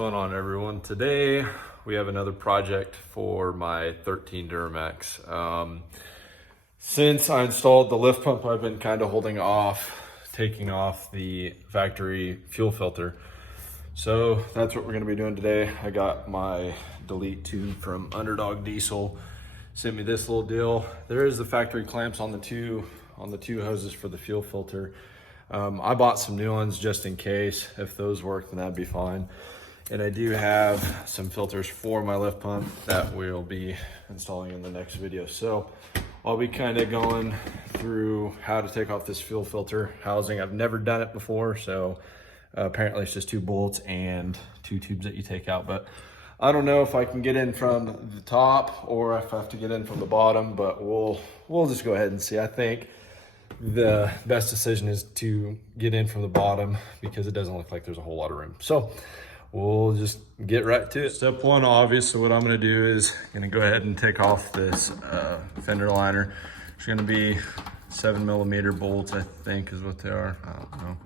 going on, everyone? Today we have another project for my 13 Duramax. Since I installed the lift pump, I've been kind of holding off taking off the factory fuel filter. So that's what we're going to be doing today. I got my delete tube from Underdog Diesel, sent me this little deal. There is the factory clamps on the two hoses for the fuel filter. I bought some new ones just in case. If those work, then that'd be fine. And I do have some filters for my lift pump that we'll be installing in the next video. So I'll be kind of going through how to take off this fuel filter housing. I've never done it before, so apparently it's just 2 bolts and 2 tubes that you take out. But I don't know if I can get in from the top or if I have to get in from the bottom, but we'll just go ahead and see. I think the best decision is to get in from the bottom because it doesn't look like there's a whole lot of room. So we'll just get right to it. Step one, obvious. So what I'm gonna do is gonna go ahead and take off this fender liner. It's gonna be 7mm bolts, I think is what they are. I don't know,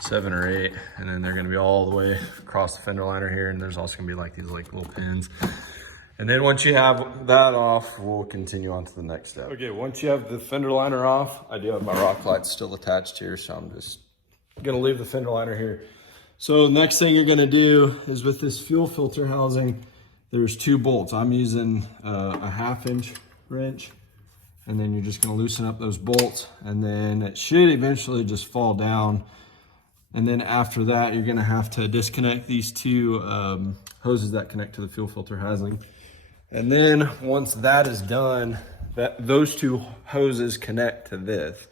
7 or 8. And then they're gonna be all the way across the fender liner here. And there's also gonna be like these little pins. And then once you have that off, we'll continue on to the next step. Okay, once you have the fender liner off, I do have my rock lights still attached here, so I'm just gonna leave the fender liner here. So the next thing you're gonna do is with this fuel filter housing, there's 2 bolts. I'm using a 1/2-inch wrench, and then you're just gonna loosen up those bolts, and then it should eventually just fall down. And then after that, you're gonna have to disconnect these 2 hoses that connect to the fuel filter housing. And then once that is done, those 2 hoses connect to this.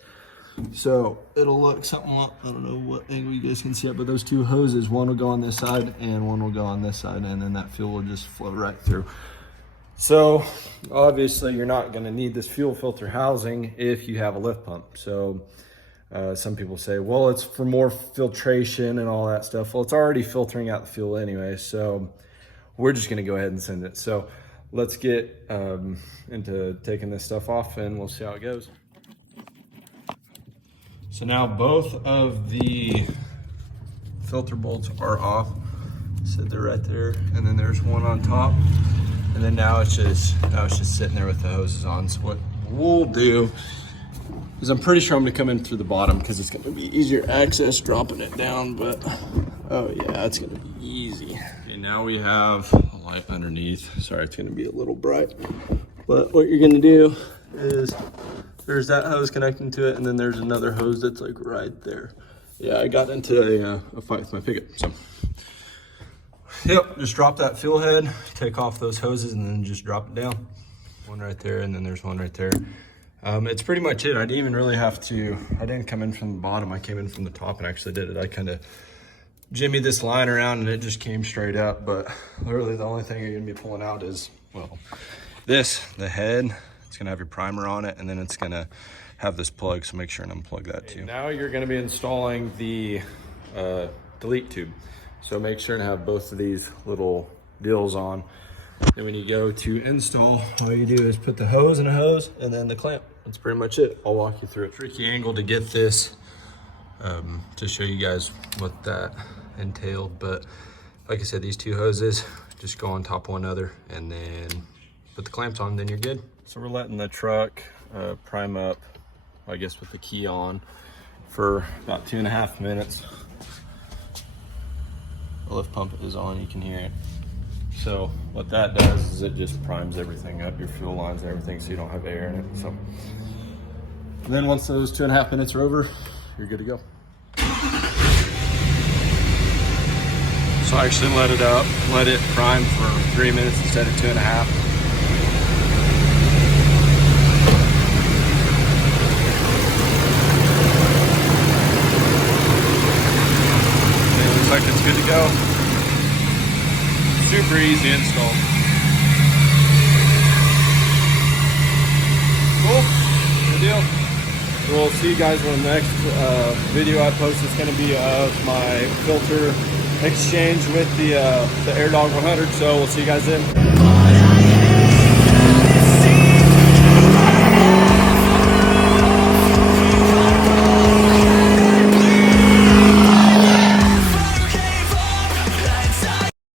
So it'll look something like, I don't know what angle you guys can see it, but those 2 hoses, one will go on this side and one will go on this side, and then that fuel will just flow right through. So obviously you're not gonna need this fuel filter housing if you have a lift pump. So some people say, well, it's for more filtration and all that stuff. Well, it's already filtering out the fuel anyway, so we're just gonna go ahead and send it. So let's get into taking this stuff off and we'll see how it goes. So now both of the filter bolts are off. So they're right there, and then there's one on top. And then now it's just sitting there with the hoses on. So what we'll do is, I'm pretty sure I'm gonna come in through the bottom because it's gonna be easier access dropping it down, but oh yeah, it's gonna be easy. Okay, now we have a light underneath. Sorry, it's gonna be a little bright. But what you're gonna do is, there's that hose connecting to it, and then there's another hose that's like right there. Yeah, I got into a fight with my pickup, so. Yep, just drop that fuel head, take off those hoses, and then just drop it down. One right there, and then there's one right there. It's pretty much it. I didn't even really have to, I didn't come in from the bottom, I came in from the top and actually did it. I kind of jimmied this line around and it just came straight up, but literally the only thing you're gonna be pulling out is, well, the head. It's gonna have your primer on it, and then it's gonna have this plug, so make sure and unplug that too. Now you're gonna be installing the delete tube. So make sure to have both of these little deals on. And when you go to install, all you do is put the hose in a hose and then the clamp. That's pretty much it. I'll walk you through it. Tricky angle to get this to show you guys what that entailed. But like I said, these 2 hoses just go on top of one another, and then put the clamps on, then you're good. So we're letting the truck prime up, I guess with the key on, for about 2.5 minutes. The lift pump is on, you can hear it. So what that does is it just primes everything up, your fuel lines and everything, so you don't have air in it. So and then once those 2.5 minutes are over, you're good to go. So I actually let it prime for 3 minutes instead of 2.5. Like it's good to go. Super easy install. Cool, good deal. We'll see you guys when the next video I post is going to be of my filter exchange with the AirDog 100. So we'll see you guys then.